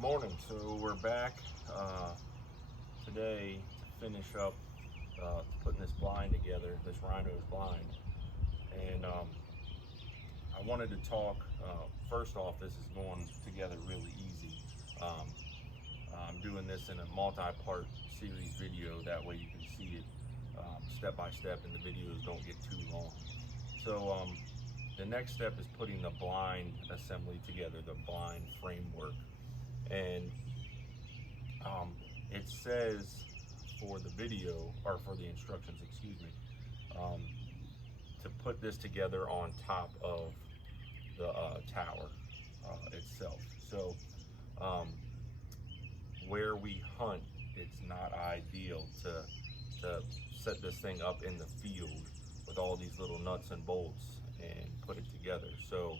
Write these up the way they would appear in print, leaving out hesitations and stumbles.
Good morning. So we're back today to finish up putting this blind together, this Rinoz blind. And I wanted to talk, first off, this is going together really easy. I'm doing this in a multi-part series video, that way you can see it step by step and the videos don't get too long. So the next step is putting the blind assembly together, the blind framework. And it says for the video, or for the instructions, excuse me, to put this together on top of the tower itself. So where we hunt, it's not ideal to set this thing up in the field with all these little nuts and bolts and put it together. So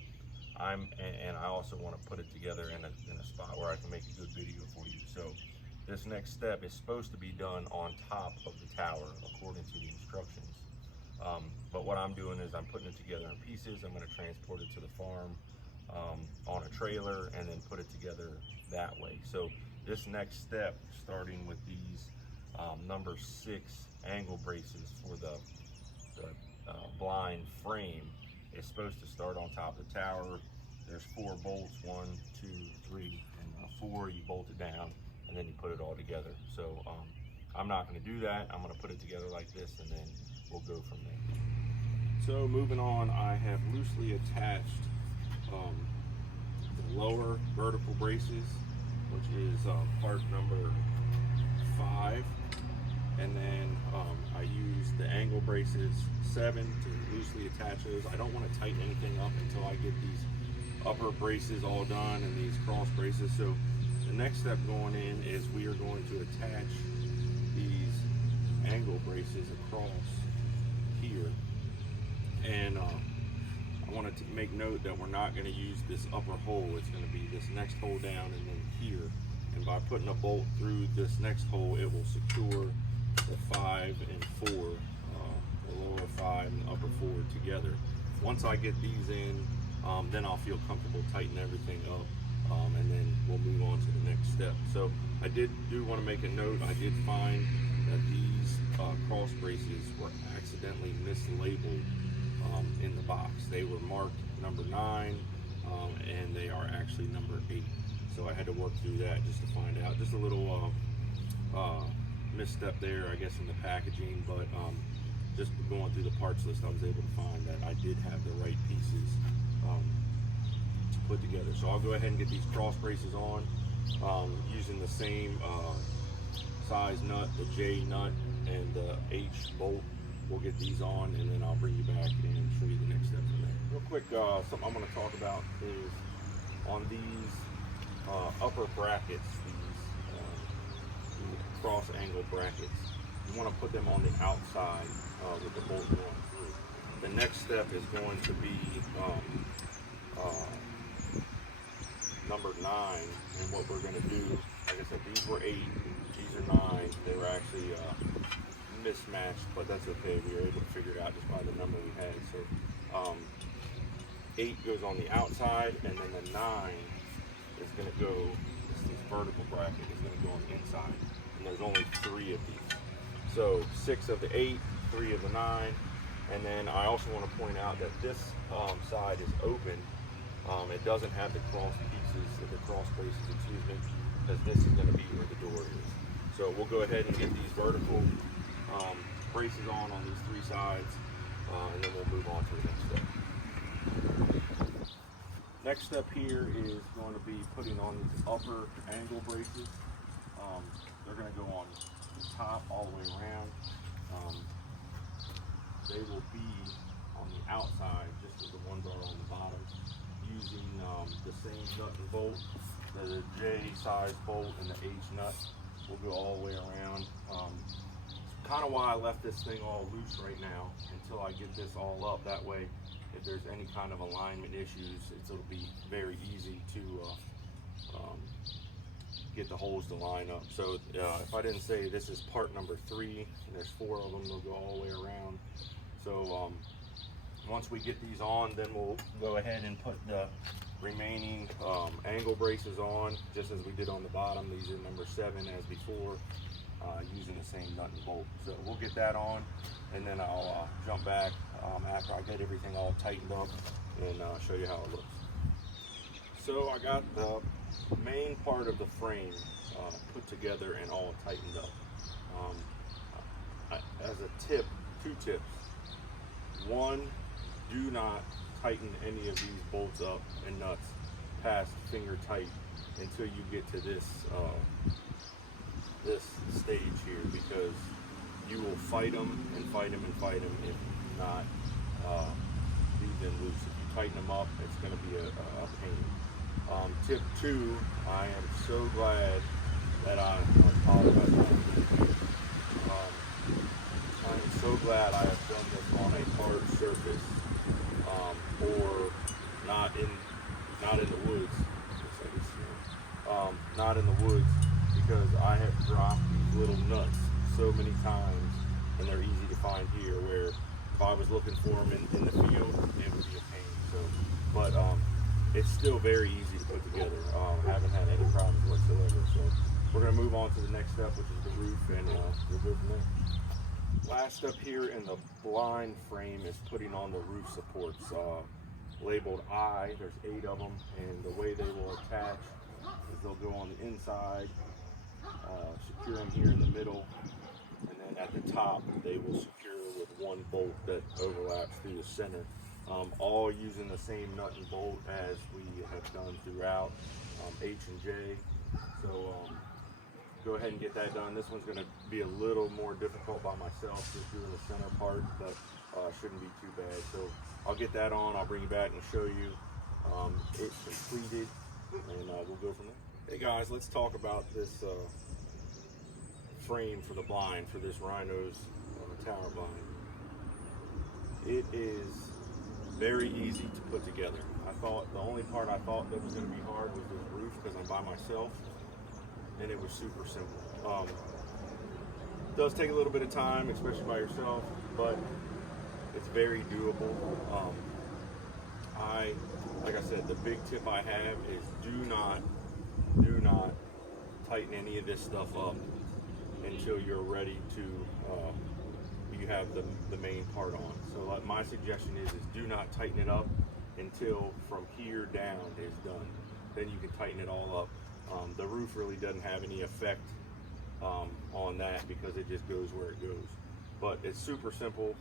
I also want to put it together in a spot where I can make a good video for you. So this next step is supposed to be done on top of the tower according to the instructions. But what I'm doing is I'm putting it together in pieces. I'm going to transport it to the farm on a trailer and then put it together that way. So this next step, starting with these number 6 angle braces for the blind frame, is supposed to start on top of the tower. There's 4 bolts, 1, 2, 3, and 4. You bolt it down and then you put it all together. So I'm not going to do that. I'm going to put it together like this and then we'll go from there. So moving on, I have loosely attached the lower vertical braces, which is part number 5. And then I use the angle braces 7 to loosely attach those. I don't want to tighten anything up until I get these upper braces all done and these cross braces. So the next step going in is we are going to attach these angle braces across here. And I wanted to make note that we're not going to use this upper hole. It's going to be this next hole down and then here. And by putting a bolt through this next hole, it will secure the 5 and 4, the lower 5 and the upper 4 together. Once I get these in, then I'll feel comfortable tightening everything up, and then we'll move on to the next step. So I do want to make a note. I did find that these cross braces were accidentally mislabeled in the box. They were marked number 9, and they are actually number 8. So I had to work through that just to find out. Just a little misstep there, I guess, in the packaging, but just going through the parts list, I was able to find that I did have the right pieces to put together. So I'll go ahead and get these cross braces on using the same size nut, the J nut and the H bolt. We'll get these on and then I'll bring you back and show you the next step from there. Real quick, something I'm going to talk about is on these upper brackets, these cross angle brackets, you want to put them on the outside with the bolt going through. The next step is going to be number 9, and what we're going to do, like I said, these were 8, these are 9. They were actually mismatched, but that's okay. We were able to figure it out just by the number we had. So 8 goes on the outside, and then the 9 is going to go, this vertical bracket is going to go on the inside. And there's only 3 of these. So 6 of the 8, 3 of the 9. And then I also want to point out that this side is open. It doesn't have the cross pieces, the cross braces, excuse me, because this is going to be where the door is. So we'll go ahead and get these vertical braces on these 3 sides, and then we'll move on to the next step. Next step here is going to be putting on these upper angle braces. They're going to go on the top all the way around. They will be on the outside, just as the ones are on the bottom, using the same nut and bolt, the J size bolt and the H nut. Will go all the way around. Kind of why I left this thing all loose right now until I get this all up. That way, if there's any kind of alignment issues, it'll be very easy to get the holes to line up. So if I didn't say, this is part number 3, and there's 4 of them, they'll go all the way around. So once we get these on, then we'll go ahead and put the remaining angle braces on, just as we did on the bottom. These are number 7 as before, using the same nut and bolt. So we'll get that on, and then I'll jump back after I get everything all tightened up and show you how it looks. So I got the main part of the frame put together and all tightened up. As a tip, 2 tips. One, do not tighten any of these bolts up and nuts past finger tight until you get to this this stage here, because you will fight them and fight them and fight them if you not leave them loose. If you tighten them up, it's going to be a pain. Tip 2, I am so glad that I am so glad I have done this on a hard surface, or not in the woods. Not in the woods, because I have dropped these little nuts so many times, and they're easy to find here, where if I was looking for them in the field, it would be a pain. So, but it's still very easy to put together. Haven't had any problems whatsoever. So we're going to move on to the next step, which is the roof, and we'll go from there. Last step here in the blind frame is putting on the roof supports, labeled I. There's 8 of them, and the way they will attach is they'll go on the inside, secure them here in the middle, and then at the top they will secure with 1 bolt that overlaps through the center, all using the same nut and bolt as we have done throughout, H and J. So go ahead and get that done. This one's going to be a little more difficult by myself, just doing the center part, but shouldn't be too bad. So I'll get that on, I'll bring you back and show you it's completed, and we'll go from there. Hey guys, let's talk about this frame for the blind, for this Rinoz tower blind. It is very easy to put together. I thought the only part I thought that was going to be hard was this roof, because I'm by myself, and it was super simple. It does take a little bit of time, especially by yourself, but it's very doable. Like I said, the big tip I have is do not tighten any of this stuff up until you're ready to, you have the main part on. So my suggestion is do not tighten it up until from here down is done. Then you can tighten it all up. The roof really doesn't have any effect on that, because it just goes where it goes. But it's super simple.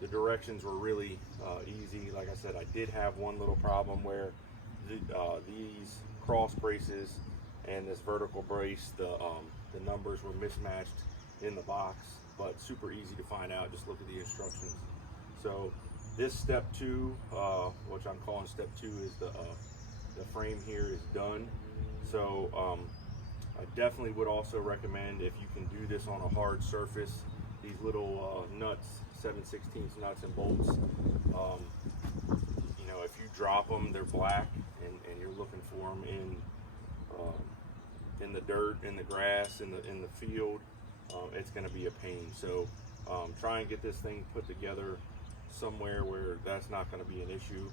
The directions were really easy. Like I said, I did have one little problem where these cross braces and this vertical brace, the numbers were mismatched in the box, but super easy to find out. Just look at the instructions. So this step 2, which I'm calling step 2, is the frame here is done. So I definitely would also recommend, if you can do this on a hard surface, these little nuts, 7/16 nuts and bolts, you know, if you drop them, they're black, and you're looking for them in the dirt, in the grass, in the field, it's going to be a pain. So try and get this thing put together somewhere where that's not going to be an issue.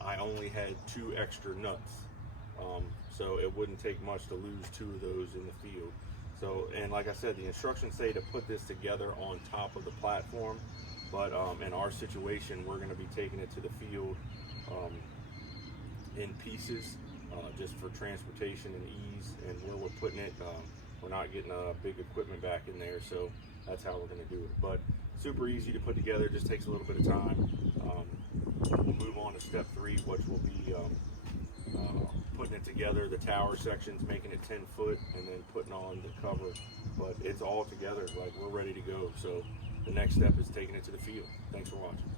I only had 2 extra nuts, so it wouldn't take much to lose 2 of those in the field. So, and like I said, the instructions say to put this together on top of the platform, but in our situation, we're going to be taking it to the field in pieces, just for transportation and ease. And where we're putting it, we're not getting big equipment back in there, so that's how we're going to do it. But super easy to put together, just takes a little bit of time. We'll move on to step 3, which will be putting it together, the tower sections, making it 10 foot, and then putting on the cover. But it's all together, like we're ready to go. So the next step is taking it to the field. Thanks for watching.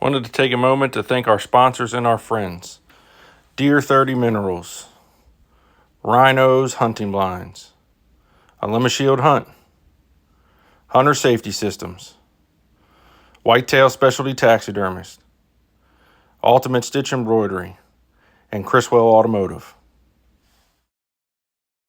Wanted to take a moment to thank our sponsors and our friends. Deer 30 Minerals, Rinoz Hunting Blinds, Limit Shield Hunt, Hunter Safety Systems, Whitetail Specialty Taxidermist, Ultimate Stitch Embroidery, and Chriswell Automotive.